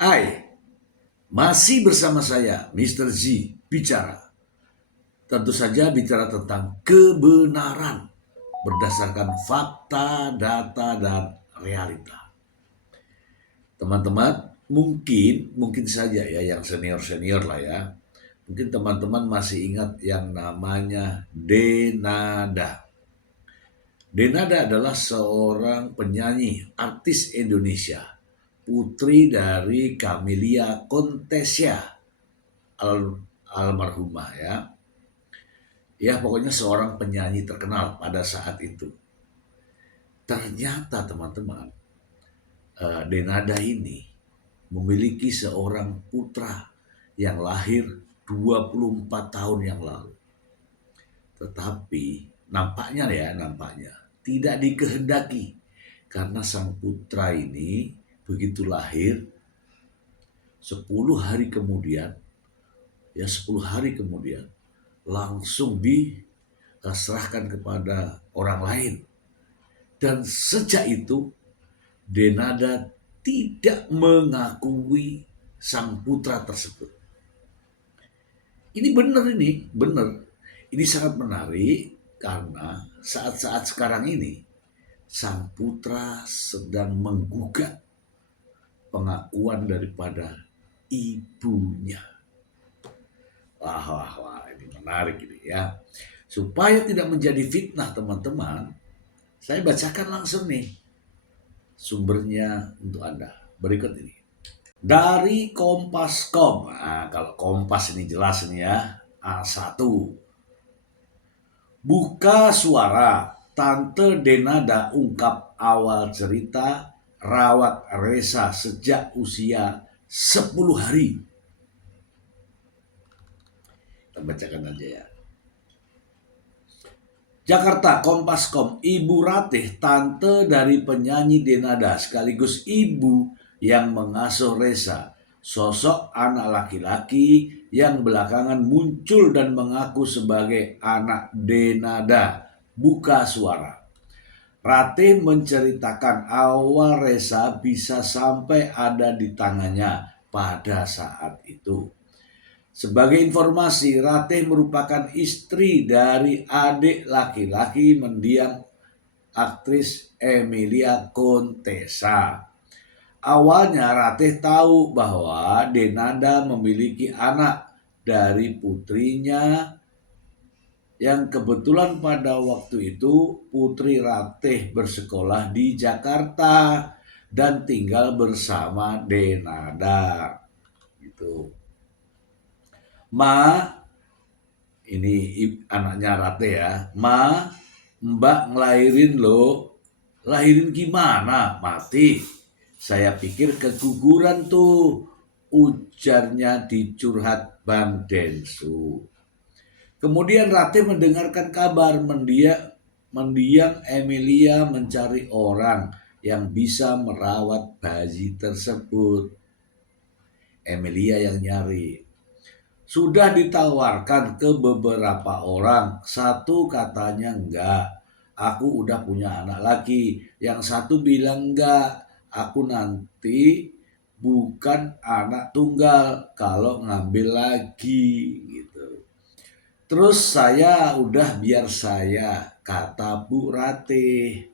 Hai, masih bersama saya, Mr. Z, bicara. Tentu saja bicara tentang kebenaran berdasarkan fakta, data, dan realita. Teman-teman, mungkin saja ya yang senior-senior lah ya. Mungkin teman-teman masih ingat yang namanya Denada. Denada adalah seorang penyanyi artis Indonesia, putri dari Camelia Contesia almarhumah ya. Ya pokoknya seorang penyanyi terkenal pada saat itu. Ternyata teman-teman, Denada ini memiliki seorang putra yang lahir 24 tahun yang lalu. Tetapi nampaknya tidak dikehendaki karena sang putra ini begitu lahir 10 hari kemudian, 10 hari kemudian langsung diserahkan kepada orang lain. Dan sejak itu Denada tidak mengakui sang putra tersebut. Ini benar. Ini sangat menarik karena saat-saat sekarang ini sang putra sedang menggugat pengakuan daripada ibunya. Wah, ini menarik ini ya. Supaya tidak menjadi fitnah teman-teman, saya bacakan langsung nih sumbernya untuk Anda. Berikut ini. Dari Kompas.com. Nah, kalau Kompas ini jelas nih ya. A1. Buka suara. Tante Denada ungkap awal cerita rawat Resa sejak usia 10 hari. Kita bacakan aja ya. Jakarta, Kompas.com. Ibu Ratih, tante dari penyanyi Denada sekaligus ibu yang mengasuh Resa, sosok anak laki-laki yang belakangan muncul dan mengaku sebagai anak Denada. Buka suara. Ratih menceritakan awal Resa bisa sampai ada di tangannya pada saat itu. Sebagai informasi, Ratih merupakan istri dari adik laki-laki mendiang aktris Emilia Contessa. Awalnya Ratih tahu bahwa Denada memiliki anak dari putrinya yang kebetulan pada waktu itu putri Ratih bersekolah di Jakarta dan tinggal bersama Denada. Gitu. Ma, ini anaknya Ratih ya. Ma, Mbak ngelahirin lo. Lahirin gimana? Mati. Saya pikir keguguran tuh. Ujarnya di curhat Bang Densu. Kemudian Ratih mendengarkan kabar mendiang Emilia mencari orang yang bisa merawat bayi tersebut. Emilia yang nyari. Sudah ditawarkan ke beberapa orang, satu katanya enggak, aku udah punya anak lagi. Yang satu bilang enggak, aku nanti bukan anak tunggal kalau ngambil lagi gitu. Terus biar saya, kata Bu Ratih.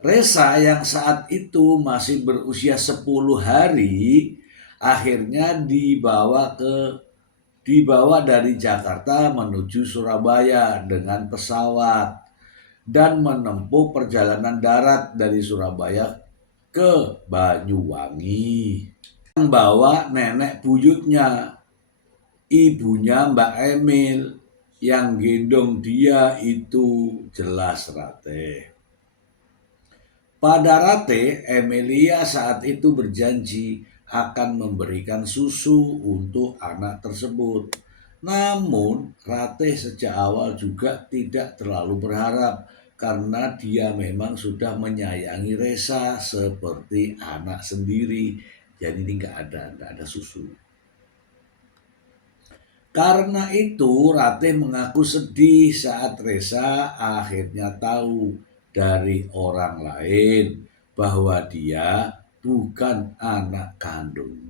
Resa yang saat itu masih berusia 10 hari akhirnya dibawa dari Jakarta menuju Surabaya dengan pesawat dan menempuh perjalanan darat dari Surabaya ke Banyuwangi. Yang bawa nenek buyutnya, ibunya Mbak Emil, yang gendong dia itu jelas Ratih. Pada Ratih, Emilia saat itu berjanji akan memberikan susu untuk anak tersebut. Namun, Ratih sejak awal juga tidak terlalu berharap karena dia memang sudah menyayangi Resa seperti anak sendiri. Jadi ini nggak ada susu. Karena itu, Ratih mengaku sedih saat Resa akhirnya tahu dari orang lain bahwa dia bukan anak kandungnya.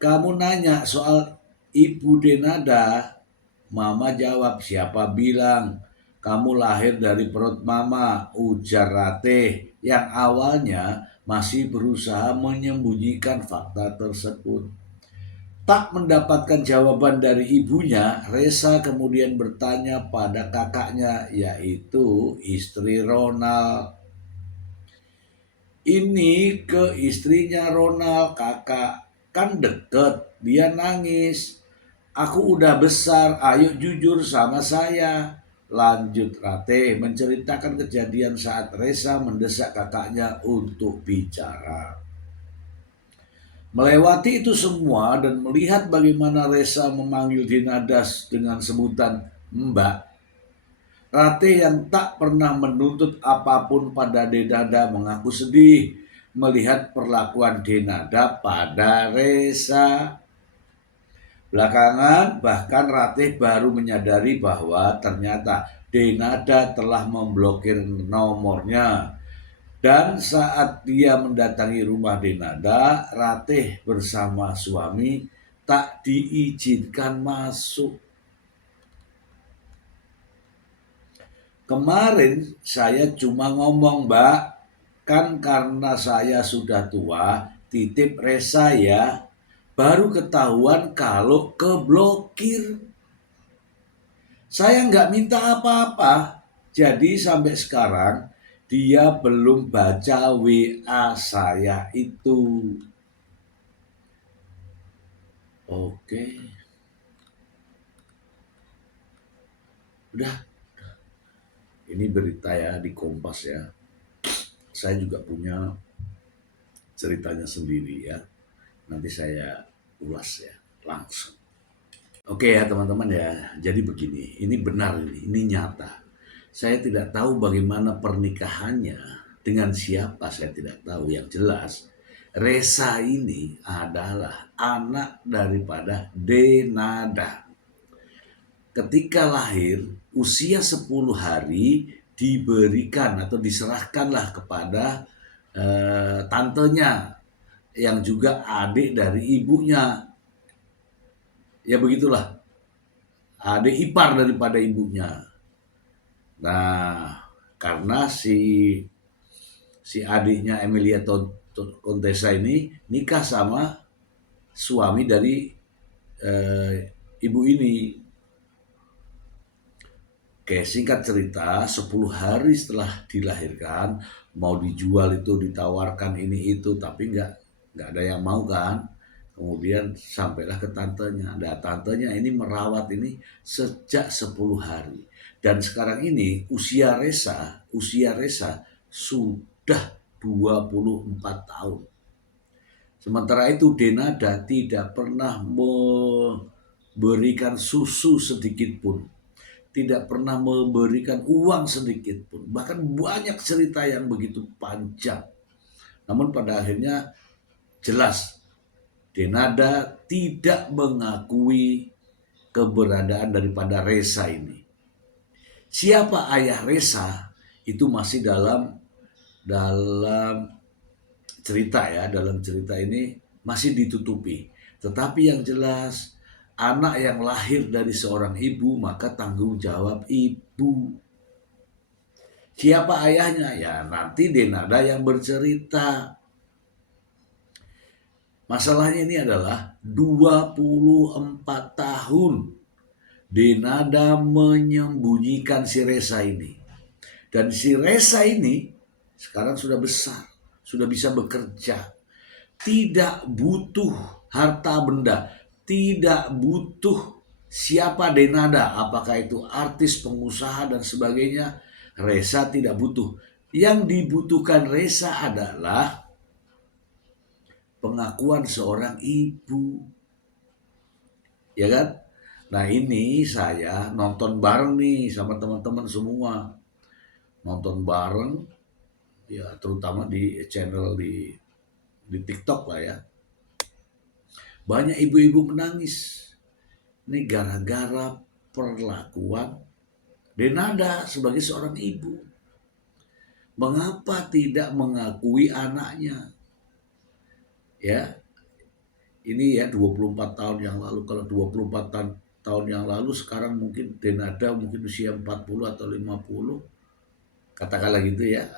Kamu nanya soal Ibu Denada, Mama jawab, siapa bilang kamu lahir dari perut Mama, ujar Ratih yang awalnya masih berusaha menyembunyikan fakta tersebut. Tak mendapatkan jawaban dari ibunya, Resa kemudian bertanya pada kakaknya, yaitu istri Ronald. Ini ke istrinya Ronald, kakak, kan deket, dia nangis. Aku udah besar, ayo jujur sama saya. Lanjut Rate menceritakan kejadian saat Resa mendesak kakaknya untuk bicara. Melewati itu semua dan melihat bagaimana Resa memanggil Dinadas dengan sebutan Mbak, Rate yang tak pernah menuntut apapun pada Denada mengaku sedih melihat perlakuan Denada pada Resa. Belakangan bahkan Ratih baru menyadari bahwa ternyata Denada telah memblokir nomornya. Dan saat dia mendatangi rumah Denada, Ratih bersama suami tak diizinkan masuk. Kemarin saya cuma ngomong, Mbak, kan karena saya sudah tua, titip Resa ya. Baru ketahuan kalau keblokir. Saya nggak minta apa-apa. Jadi sampai sekarang dia belum baca WA saya itu. Oke. Udah. Ini berita ya di Kompas ya. Saya juga punya ceritanya sendiri ya. Nanti saya ulas ya langsung. Oke ya teman-teman ya, jadi begini, ini benar ini nyata. Saya tidak tahu bagaimana pernikahannya, dengan siapa saya tidak tahu. Yang jelas, Resa ini adalah anak daripada Denada. Ketika lahir, usia 10 hari diberikan atau diserahkanlah kepada tantenya yang juga adik dari ibunya. Ya begitulah, adik ipar daripada ibunya. Nah, karena si adiknya Emilia Contessa ini nikah sama suami dari ibu ini. Oke, singkat cerita, 10 hari setelah dilahirkan, mau dijual itu, ditawarkan ini itu, tapi nggak ada yang mau kan. Kemudian sampailah ke tantenya. Nah, tantenya ini merawat ini sejak 10 hari. Dan sekarang ini usia Resa sudah 24 tahun. Sementara itu Denada tidak pernah memberikan susu sedikit pun. Tidak pernah memberikan uang sedikit pun. Bahkan banyak cerita yang begitu panjang. Namun pada akhirnya jelas Denada tidak mengakui keberadaan daripada Resa ini. Siapa ayah Resa itu masih dalam cerita ya, dalam cerita ini masih ditutupi. Tetapi yang jelas anak yang lahir dari seorang ibu maka tanggung jawab ibu. Siapa ayahnya? Ya nanti Denada yang bercerita. Masalahnya ini adalah 24 tahun Denada menyembunyikan si Resa ini. Dan si Resa ini sekarang sudah besar, sudah bisa bekerja. Tidak butuh harta benda, tidak butuh siapa Denada, apakah itu artis, pengusaha dan sebagainya. Resa tidak butuh. Yang dibutuhkan Resa adalah pengakuan seorang ibu, ya kan? Nah ini saya nonton bareng nih sama teman-teman semua, nonton bareng, ya terutama di channel di TikTok lah ya. Banyak ibu-ibu menangis. Ini gara-gara perlakuan Denada sebagai seorang ibu. Mengapa tidak mengakui anaknya? Ya, Ini ya 24 tahun yang lalu. Kalau 24 tahun yang lalu, sekarang mungkin Denada mungkin usia 40 atau 50, katakanlah gitu ya.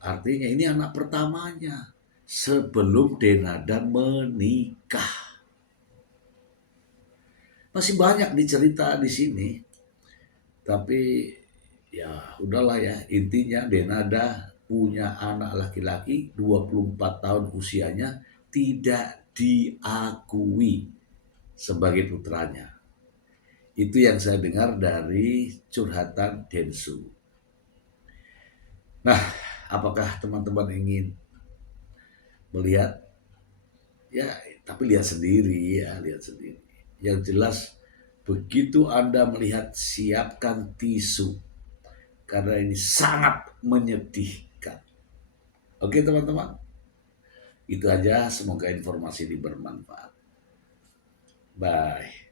Artinya ini anak pertamanya sebelum Denada menikah. Masih banyak dicerita di sini, tapi ya udahlah ya, intinya Denada punya anak laki-laki 24 tahun usianya, tidak diakui sebagai putranya. Itu yang saya dengar dari curhatan Densu. Nah, apakah teman-teman ingin melihat? Ya, tapi lihat sendiri ya, lihat sendiri. Yang jelas, begitu Anda melihat, siapkan tisu. Karena ini sangat menyedihkan. Oke teman-teman, itu aja. Semoga informasi ini bermanfaat. Bye.